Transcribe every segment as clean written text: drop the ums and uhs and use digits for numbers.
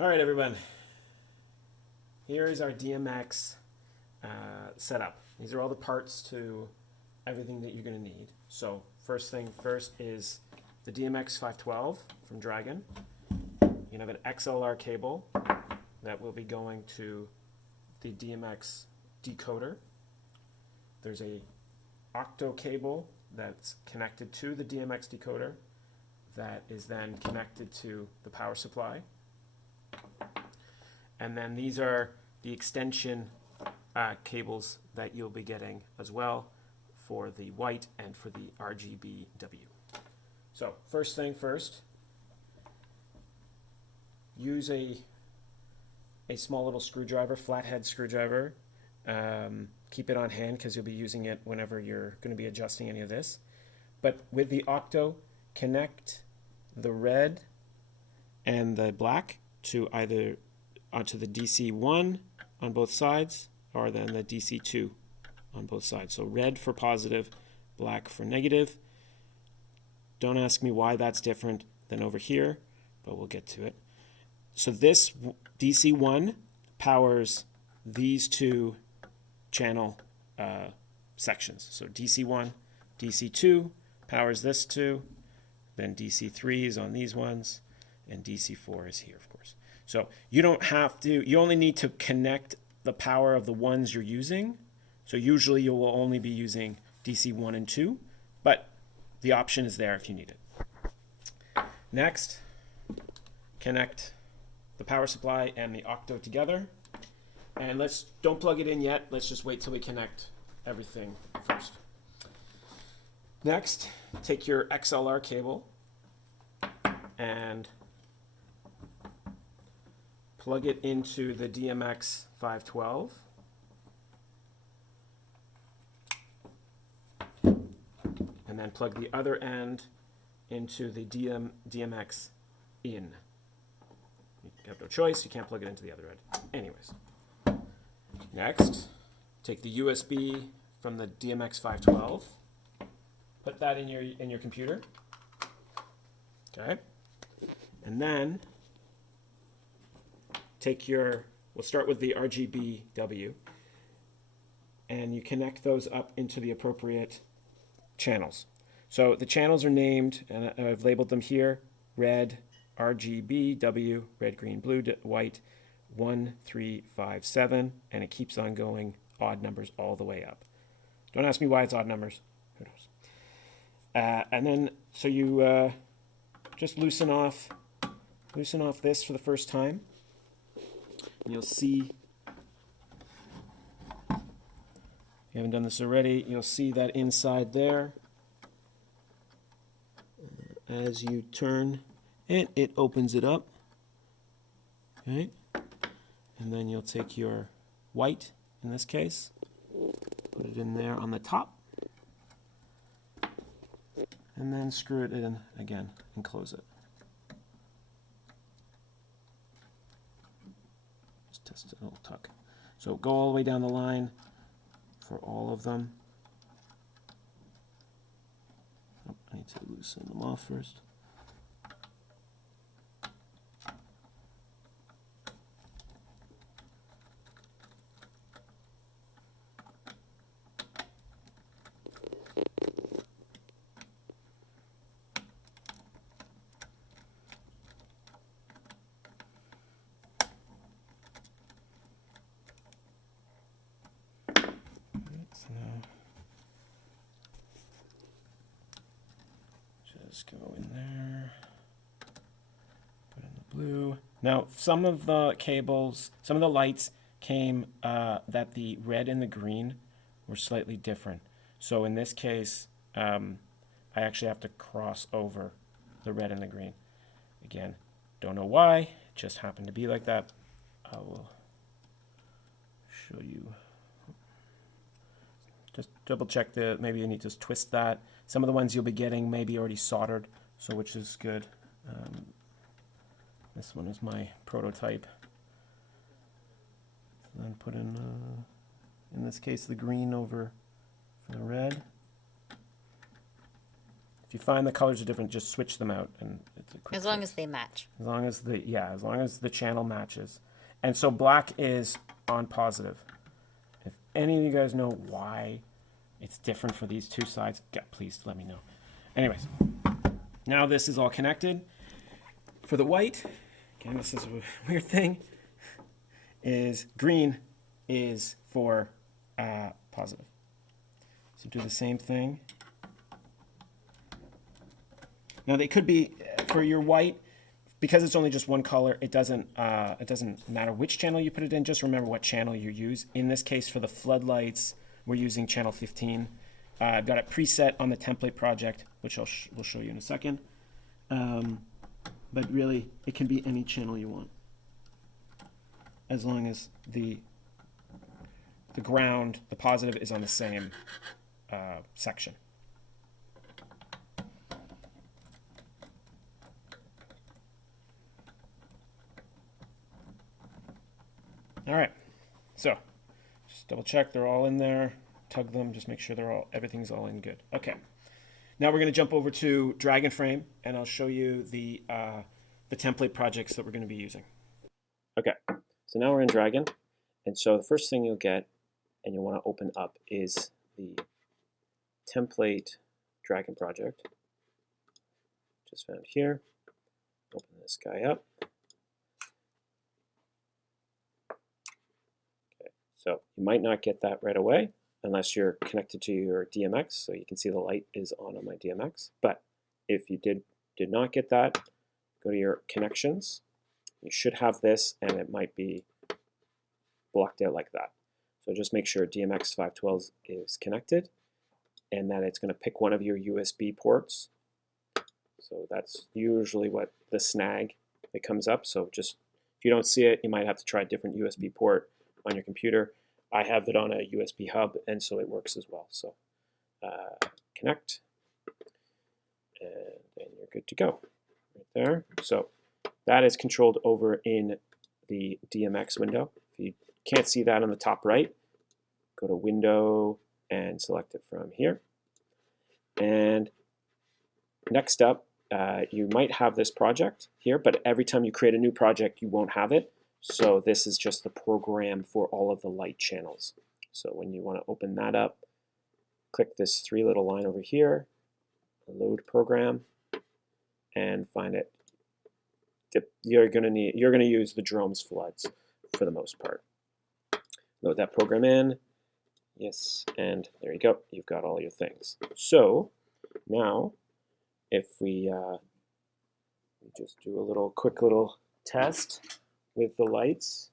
All right, everyone. Here is our DMX setup. These are all the parts to everything that you're going to need. So first thing first is the DMX 512 from Dragon. You have an XLR cable that will be going to the DMX decoder. There's a octo cable that's connected to the DMX decoder that is then connected to the power supply. And then these are the extension cables that you'll be getting as well for the white and for the RGBW. So first thing first, use a small little screwdriver, flathead screwdriver. Keep it on hand because you'll be using it whenever you're going to be adjusting any of this. But with the octo, connect the red and the black to either onto the DC1 on both sides or then the DC2 on both sides. So red for positive, black for negative. Don't ask me why that's different than over here, but we'll get to it. So this DC1 powers these two channel sections. So DC1, DC2 powers this two, then DC3 is on these ones, and DC4 is here, of course. So you don't have to, you only need to connect the power of the ones you're using. So usually you will only be using DC1 and 2, but the option is there if you need it. Next, connect the power supply and the octo together. And don't plug it in yet. Let's just wait till we connect everything first. Next, take your XLR cable and plug it into the DMX 512. And then plug the other end into the DMX in. You have no choice, you can't plug it into the other end. Anyways. Next, take the USB from the DMX 512. Put that in your computer. Okay. And then we'll start with the RGBW, and you connect those up into the appropriate channels. So the channels are named, and I've labeled them here: red, RGBW, red, green, blue, white, 1, 3, 5, 7, and it keeps on going odd numbers all the way up. Don't ask me why it's odd numbers. Who knows? And then, so you just loosen off this for the first time. And you'll see, if you haven't done this already, you'll see that inside there, as you turn it, it opens it up. Okay. And then you'll take your white, in this case, put it in there on the top, and then screw it in again and close it. Just test it, it'll tuck. So go all the way down the line for all of them. Oh, I need to loosen them off first. Just go in there, put in the blue. Now, some of the cables, some of the lights came that the red and the green were slightly different. So in this case, I actually have to cross over the red and the green. Again, don't know why, it just happened to be like that. I will show you. Just double check maybe you need to just twist that. Some of the ones you'll be getting may be already soldered, so which is good. This one is my prototype. Then put in this case, the green over for the red. If you find the colors are different, just switch them out, and it's a quick As long fix. as they match. As long as the channel matches. And so black is on positive. If any of you guys know why it's different for these two sides, please let me know. Anyways, now this is all connected. For the white, again, this is a weird thing, is green is for positive. So do the same thing. Now they could be, for your white, because it's only just one color, it doesn't matter which channel you put it in. Just remember what channel you use. In this case, for the floodlights, we're using channel 15. I've got it preset on the template project, which we'll show you in a second. But really, it can be any channel you want, as long as the ground, the positive, is on the same section. All right, so just double check they're all in there, tug them, just make sure everything's all in good. Okay, now we're going to jump over to Dragonframe, and I'll show you the template projects that we're going to be using. Okay, so now we're in Dragon, and so the first thing you'll get, and you'll want to open up, is the template Dragon project. Just found here. Open this guy up. So you might not get that right away unless you're connected to your DMX. So you can see the light is on my DMX. But if you did not get that, go to your connections. You should have this, and it might be blocked out like that. So just make sure DMX 512 is connected, and that it's going to pick one of your USB ports. So that's usually what the snag that comes up. So just if you don't see it, you might have to try a different USB port on your computer. I have it on a USB hub, and so it works as well. So connect, and then you're good to go right there. So that is controlled over in the DMX window. If you can't see that on the top right, go to Window and select it from here. And next up, you might have this project here, but every time you create a new project, you won't have it. So this is just the program for all of the light channels. So when you want to open that up, click this three little line over here, load program, and find it. You're going to use the Jerome's floods for the most part. Load that program in. Yes, and there you go. You've got all your things. So now, if we just do a quick little test with the lights.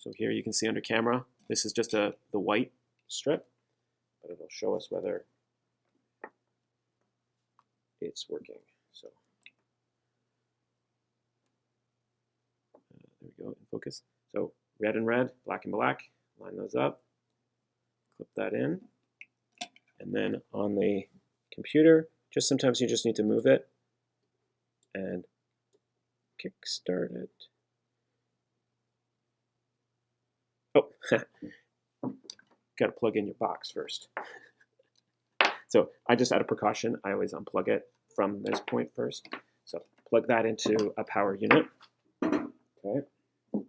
So here you can see under camera, this is just the white strip, but it'll show us whether it's working. So there we go, in focus. So red and red, black and black, line those up, clip that in, and then on the computer, just sometimes you just need to move it and kickstart it. Oh, got to plug in your box first. So I just, out of precaution, I always unplug it from this point first. So plug that into a power unit. Okay, plug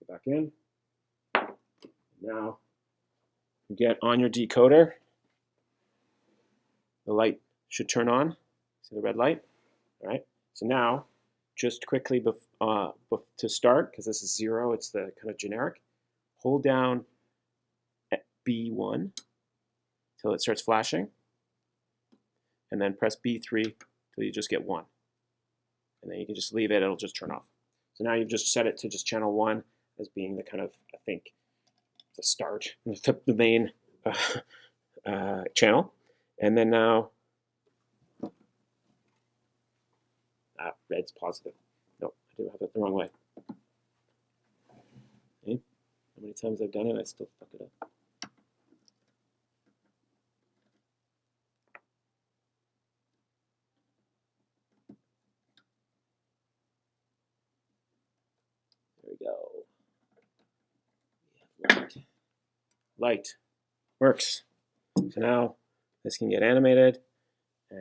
it back in. Now you get on your decoder. The light should turn on. See the red light? All right. So now, just quickly to start, because this is 0, it's the kind of generic. Hold down at B1 till it starts flashing, and then press B3 till you just get 1. And then you can just leave it, it'll just turn off. So now you've just set it to just channel 1 as being the kind of, I think, the start, the main channel. And then now, red's positive. No, I do have it the wrong way. Okay. How many times I've done it, I still fuck it up. There we go. We have light. Light works. So now this can get animated, and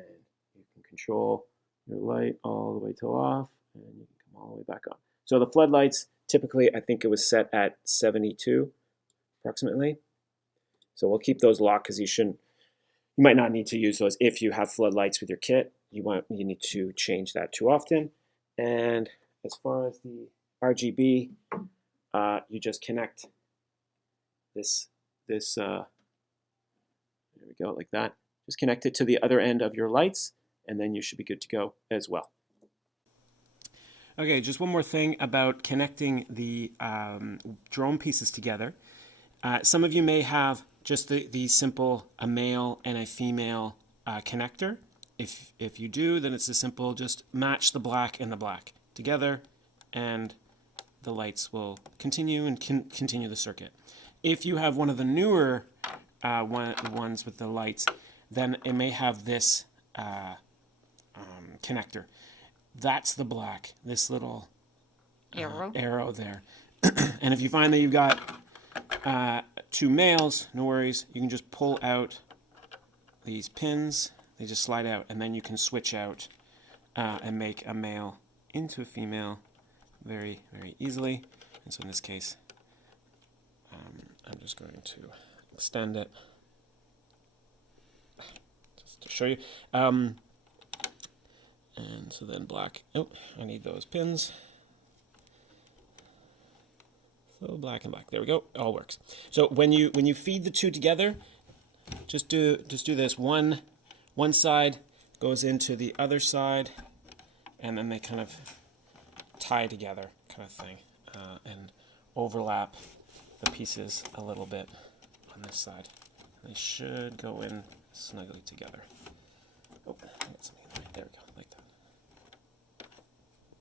control your light all the way till off, and you can come all the way back on. So the floodlights, typically I think it was set at 72 approximately. So we'll keep those locked because you might not need to use those if you have floodlights with your kit. You need to change that too often. And as far as the RGB, you just connect this there we go, like that. Just connect it to the other end of your lights, and then you should be good to go as well. Okay, just one more thing about connecting the drone pieces together. Some of you may have just the simple a male and a female connector. If you do, then it's a simple just match the black and the black together, and the lights will continue and continue the circuit. If you have one of the newer ones with the lights, then it may have this connector. That's the black, this little arrow there. And if you find that you've got two males, no worries. You can just pull out these pins. They just slide out, and then you can switch out and make a male into a female very, very easily. And so in this case, I'm just going to extend it just to show you. And so then black, oh, I need those pins. So black and black, there we go, all works. So when you feed the two together, just do this. One side goes into the other side, and then they kind of tie together, kind of thing, and overlap the pieces a little bit on this side. They should go in snugly together. Oh, I got something.